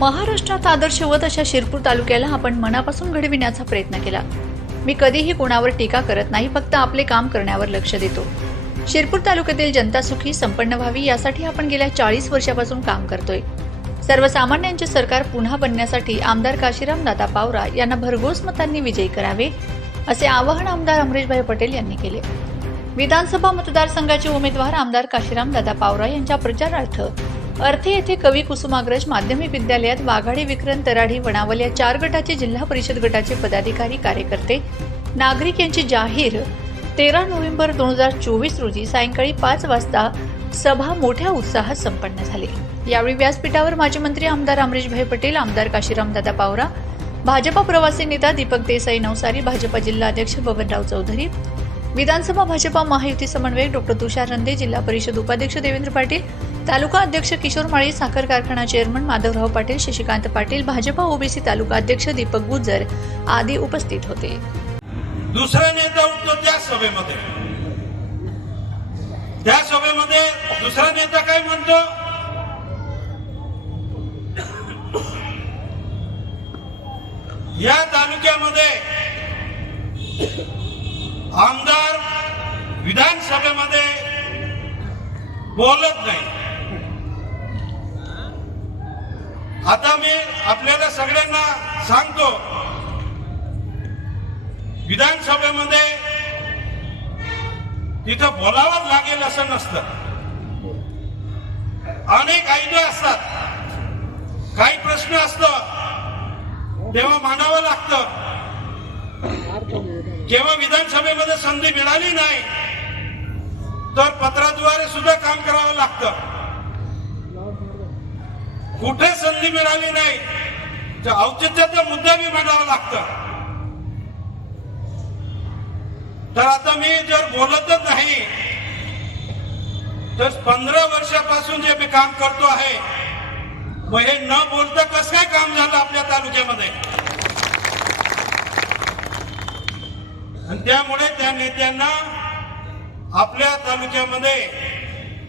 महाराष्ट्रात आदर्शवत अशा शिरपूर तालुक्याला आपण मनापासून घडविण्याचा प्रयत्न केला. मी कधीही कोणावर टीका करत नाही फक्त आपले काम करण्यावर लक्ष देतो. शिरपूर तालुक्यातील जनता सुखी संपन्न व्हावी यासाठी आपण गेल्या चाळीस वर्षापासून काम करतोय. सर्वसामान्यांचे सरकार पुन्हा बनण्यासाठी आमदार काशीराम दादा पावरा यांना भरघोस मतांनी विजयी करावे असे आवाहन आमदार अमरीशभाई पटेल यांनी केले. विधानसभा मतदारसंघाचे उमेदवार आमदार काशीराम दादा पावरा यांच्या प्रचारार्थ अर्थे येथे कवी कुसुमाग्रज माध्यमिक विद्यालयात वाघाडी विक्रम तराडी वणावल या चार गटाचे जिल्हा परिषद गटाचे पदाधिकारी कार्यकर्ते. नागरिक यांची जाहीर तेरा नोव्हेंबर दोन हजार चोवीस रोजी सायंकाळी पाच वाजता सभा मोठ्या उत्साहात संपन्न झाली. यावेळी व्यासपीठावर माजी मंत्री आमदार अमरीशभाई पटेल आमदार काशीराम दादा पावरा भाजपा प्रवासी नेता दीपक देसाई नवसारी भाजपा जिल्हा अध्यक्ष बबनराव चौधरी विधानसभा भाजपा महायुती समन्वयक डॉक्टर तुषार रंदे जिल्हा परिषद उपाध्यक्ष देवेंद्र पाटील तालुका अध्यक्ष किशोर माळी साखर कारखाना चेअरमन माधवराव पाटील शशिकांत पाटील भाजपा ओबीसी तालुका अध्यक्ष दीपक गुजर आदी उपस्थित होते. दुसरा नेता उठतो त्या सभेमध्ये. त्या सभेमध्ये दुसरा नेता काय म्हणतो? या तालुक्यामध्ये आमदार विधानसभेमध्ये बोलत नाही. आता मी आपल्याला सगळ्यांना सांगतो विधानसभेमध्ये तिथं बोलावंच लागेल असं नसतं. अनेक आयडिया असतात. काही प्रश्न असत तेव्हा मांडावं लागतं. जेव्हा विधानसभेमध्ये संधी मिळाली नाही तर पत्राद्वारे सुद्धा काम करावं लागतं. कुठे संधी मिळाली नाही तर औचित्याचा मुद्दा बी मांडावा लागतं. तर आता मी जर बोलतच नाही तर पंधरा वर्षापासून जे मी काम करतो आहे मग हे न बोलता कसं काय काम झालं आपल्या तालुक्यामध्ये? आणि त्यामुळे त्या नेत्यांना आपल्या तालुक्यामध्ये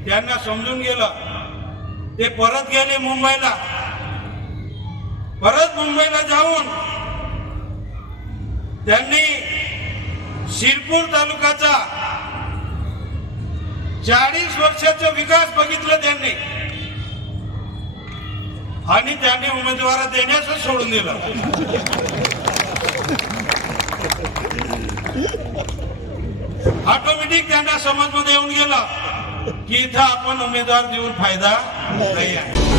त्यांना समजून गेलं. ते परत गेले मुंबईला. परत मुंबईला जाऊन त्यांनी शिरपूर तालुक्याचा चाळीस वर्षाचा विकास बघितलं त्यांनी. आणि त्यांनी उमेदवार देण्याचं सोडून दिलं. ऑटोमॅटिक त्यांना समजमध्ये येऊन गेलं. की इथं आपण उमेदवार देऊन फायदा नाही आहे.